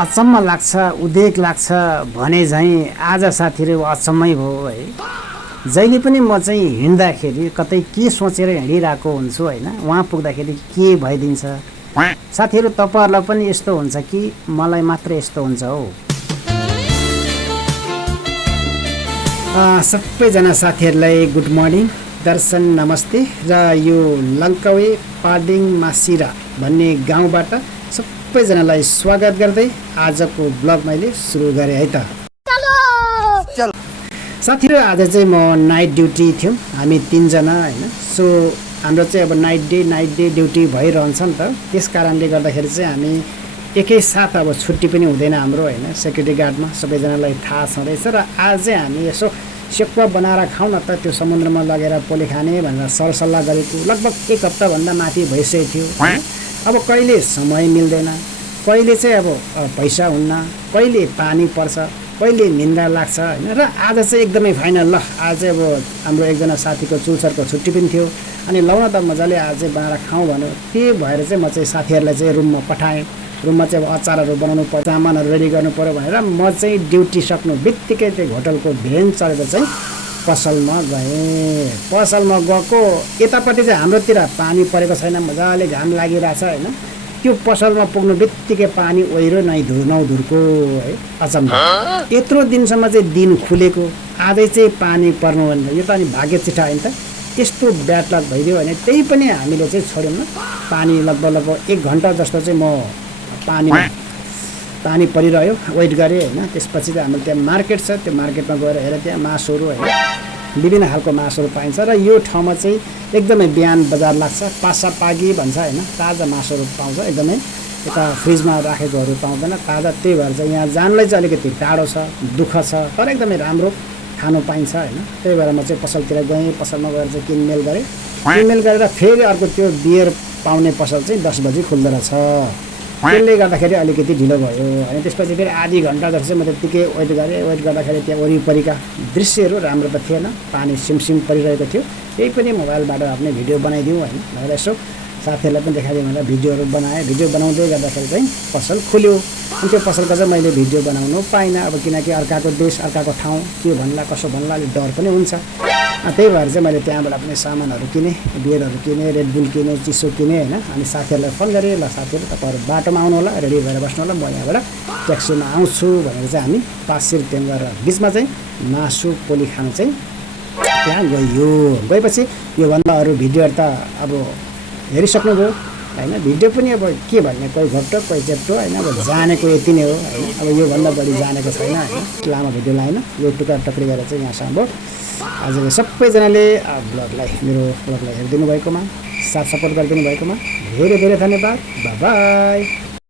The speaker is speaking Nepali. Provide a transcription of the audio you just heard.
अचम्म लाग्छ उदेक लाग्छ भने झैँ आज साथीहरू अचम्मै भयो है। जहिले पनि म चाहिँ हिँड्दाखेरि कतै के सोचेर हिँडिरहेको हुन्छु होइन, वहाँ पुग्दाखेरि के भइदिन्छ। साथीहरू तपाईँहरूलाई पनि यस्तो हुन्छ कि मलाई मात्र यस्तो हुन्छ हो? सबैजना साथीहरूलाई गुड मर्निङ, दर्शन नमस्ते। र यो लङ्कावे पाडिङ मासिरा भन्ने गाउँबाट सबैजनालाई स्वागत गर्दै आजको ब्लग मैले सुरु गरेँ है त। साथीहरू आज चाहिँ म नाइट ड्युटी थियौँ हामी तीनजना होइन। सो हाम्रो चाहिँ अब नाइट डे ड्युटी भइरहन्छ नि त। त्यस कारणले गर्दाखेरि चाहिँ हामी एकैसाथ अब छुट्टी पनि हुँदैन हाम्रो होइन। सेक्युरिटी गार्डमा सबैजनालाई थाहा छँदैछ। र आज चाहिँ हामी यसो सेकुवा बनाएर खाउँ न त, त्यो समुद्रमा लगेर पोले खाने भनेर सरसल्लाह गरेको लगभग एक हप्ताभन्दा माथि भइसकेको थियो। अब कहिले समय मिल्दैन, कहिले चाहिँ अब पैसा हुन्न, कहिले पानी पर्छ, कहिले निन्द्रा लाग्छ होइन। र आज चाहिँ एकदमै फाइनल, ल आज चाहिँ अब हाम्रो एकजना साथीको चुल्सरको छुट्टी पनि थियो अनि लाउन त मजाले आज चाहिँ बनाएर खाउँ भन्यो। त्यही भएर चाहिँ म चाहिँ साथीहरूलाई चाहिँ रुममा पठाएँ। रुममा चाहिँ अब अचारहरू बनाउनु पर्यो, सामानहरू रेडी गर्नु पऱ्यो भनेर म चाहिँ ड्युटी सक्नु बित्तिकै त्यो होटलको भेन चढेर चाहिँ पसलमा गएँ। पसलमा गएको यतापट्टि चाहिँ हाम्रोतिर पानी परेको छैन, मजाले घाम लागिरहेछ होइन। त्यो पसलमा पुग्नु बित्तिकै पानी ओहिरो नौधुरको है। अचम्म यत्रो दिनसम्म चाहिँ दिन खुलेको, आजै चाहिँ पानी पर्नु भनेर यो त अनि भाग्य चिठा होइन त। यस्तो ब्याड लक भइदियो भने त्यही पनि हामीले चाहिँ छोड्यौँ न। पानी लगभग 1 घन्टा जस्तो चाहिँ म पानी परिरह्यो, वेट गरेँ होइन। त्यसपछि चाहिँ हाम्रो त्यहाँ मार्केट छ, त्यो मार्केटमा गएर हेरेँ त्यहाँ मासुहरू होइन, विभिन्न खालको मासुहरू पाइन्छ। र यो ठाउँमा चाहिँ एकदमै बिहान बजार लाग्छ, पासापागी भन्छ होइन, ताजा मासुहरू पाउँछ एकदमै। यता फ्रिजमा राखेकोहरू पाउँदैन, ताजा। त्यही भएर चाहिँ यहाँ जानलाई चाहिँ अलिकति टाढो छ, दुःख छ, तर एकदमै राम्रो खानु पाइन्छ होइन। त्यही भएर म चाहिँ पसलतिर गएँ, पसलमा गएर चाहिँ किनमेल गरेँ। किनमेल गरेर फेरि अर्को त्यो बियर पाउने पसल चाहिँ 10 बजी खुल्दो रहेछ। त्यसले गर्दाखेरि अलिकति ढिलो भयो अनि त्यसपछि फेरि आधी घन्टा जस्तो चाहिँ म त्यत्तिकै वेट गरेँ। वेट गर्दाखेरि त्यहाँ वरिपरिका दृश्यहरू राम्रो त थिएन, पानी सिमसिम परिरहेको थियो। त्यही पनि मोबाइलबाट आफ्नै भिडियो बनाइदिउँ होइन भनेर यसो साथीहरूलाई पनि देखाइदिउँ भनेर भिडियोहरू बनाएँ। भिडियो बनाउँदै गर्दाखेरि चाहिँ पसल खुल्यो अनि त्यो पसलको चाहिँ मैले भिडियो बनाउनु पाइनँ। अब किनकि अर्काको देश, अर्काको ठाउँ, के भन्ला कसो भन्ला अलिक डर पनि हुन्छ। त्यही भएर चाहिँ मैले त्यहाँबाट पनि सामानहरू किनेँ, बियरहरू किनेँ, रेडबुल किनेँ, चिसो किनेँ होइन। अनि साथीहरूलाई फोन गरेँ, ल साथीहरू तपाईँहरू बाटोमा आउनु होला, रेडी भएर बस्नु होला, म यहाँबाट ट्याक्सीमा आउँछु भनेर चाहिँ हामी पासिर टेङ्गर बिचमा चाहिँ मासु पोली खानु चाहिँ त्यहाँ गयो। गएपछि योभन्दा अरू भिडियोहरू त अब हेरिसक्नुभयो होइन। भिडियो पनि अब के भन्ने, कोही घोप्टो कोही चेप्टो होइन। अब जानेको यति नै हो होइन। अब योभन्दा बढी जानेको छैन होइन। लामो भिडियो लाएन, यो टुक्रा टक्री गरेर चाहिँ यहाँसम्म भयो। आजको सबैजनाले मेरो ब्लगलाई हेरिदिनु भएकोमा, साथ सपोर्ट गरिदिनु भएकोमा धेरै धेरै धन्यवाद। By by.